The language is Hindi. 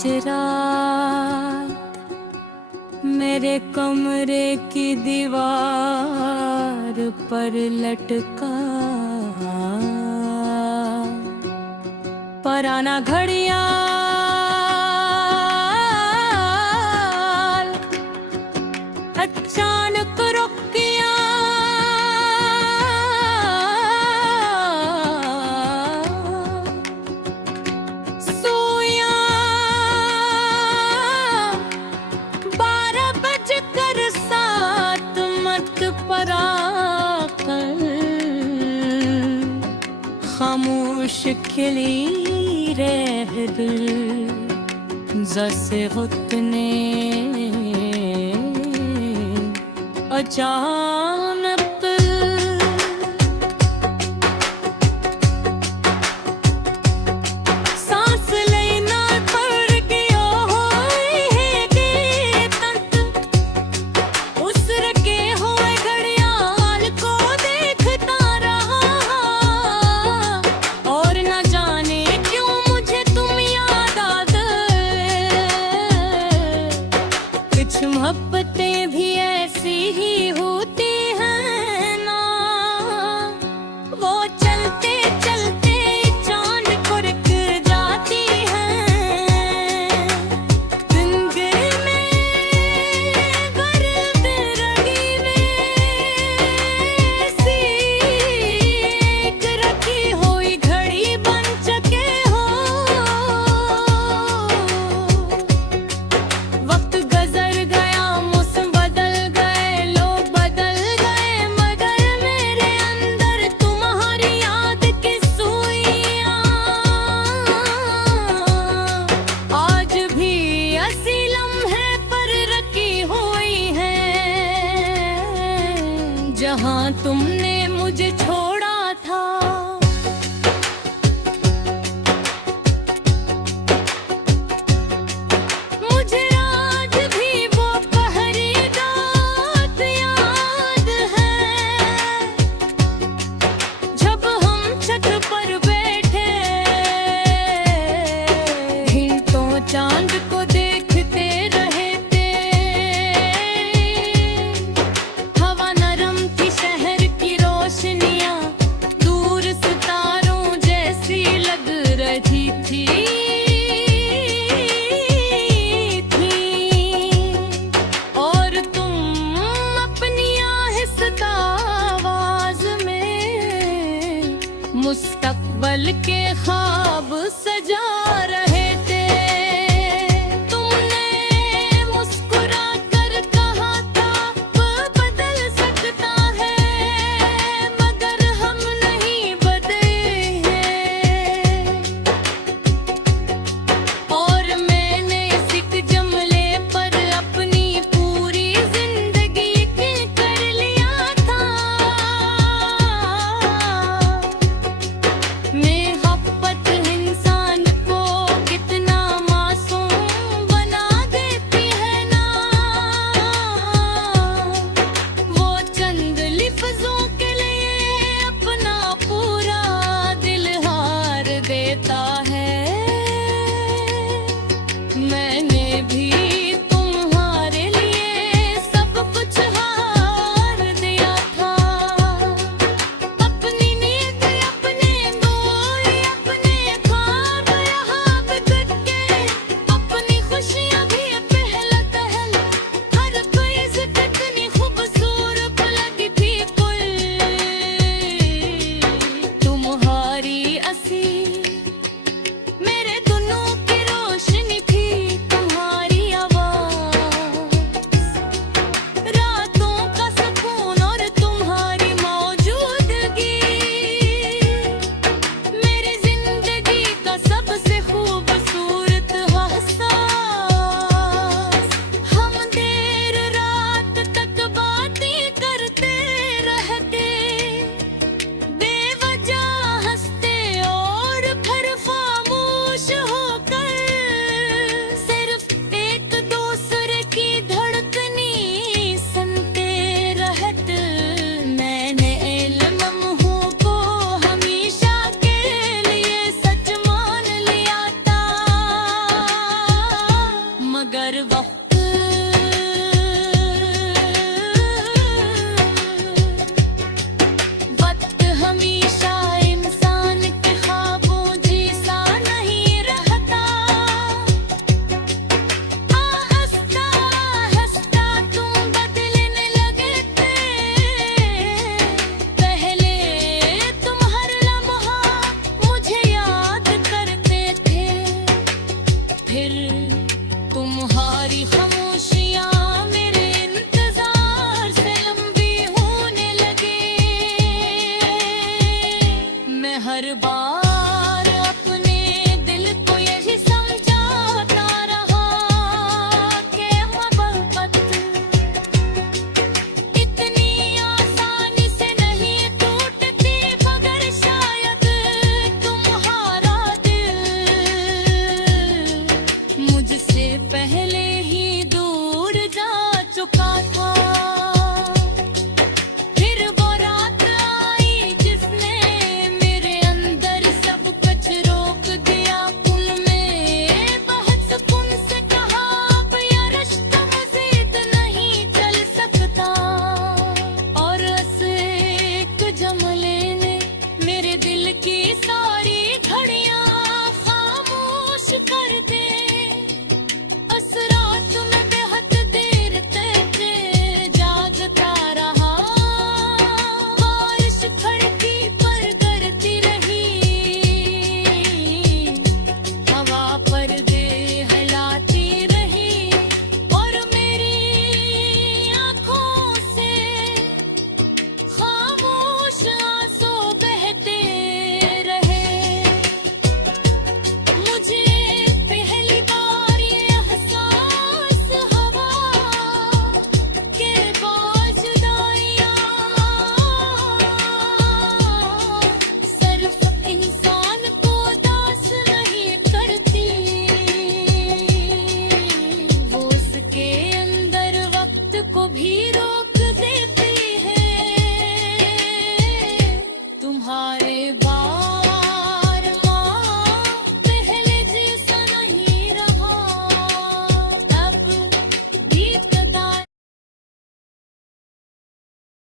आज रात मेरे कमरे की दीवार पर लटका पराना घड़ियाल अचानक रुक गया। सोया 12:07 मत पराकर खामोश खिली रह दिल जैसे उतने अचानक सांस लेना पड़ गया है कि तंत उस रखे हुए घड़ियाल को देखता रहा और न जाने क्यों मुझे तुम याद आ गए। कुछ मोहब्बतें भी ऐसी ही होती हैं ना, वो चलते चलते चांद को रख जाती हैं। गंगे में बरत रही में सी एक रखी हुई घड़ी बन चुके हो। वक्त गुजर गया, मौसम बदल गए, लोग बदल गए, मगर मेरे अंदर तुम्हारी याद की सुइयां आज भी ऐसी लम्हे पर रखी हुई हैं जहां तुमने मुझे छोड़ा था। मुझे आज भी वो पहरी रात याद है जब हम छत पर बैठे घंटों चांद को देखते रहे थे। हवा नरम थी, शहर की रोशनियां दूर सितारों जैसी लग रही थी। और तुम अपनी आहिस्ता आवाज में मुस्तकबल के ख्वाब सजा रहे थे। तुमने मुस्कुरा कर कहा था वो बदल सकता है, मगर हम नहीं बदले हैं। और मैंने सिक जमले पर अपनी पूरी जिंदगी यकीन कर लिया था। मोहब्बत को भी रो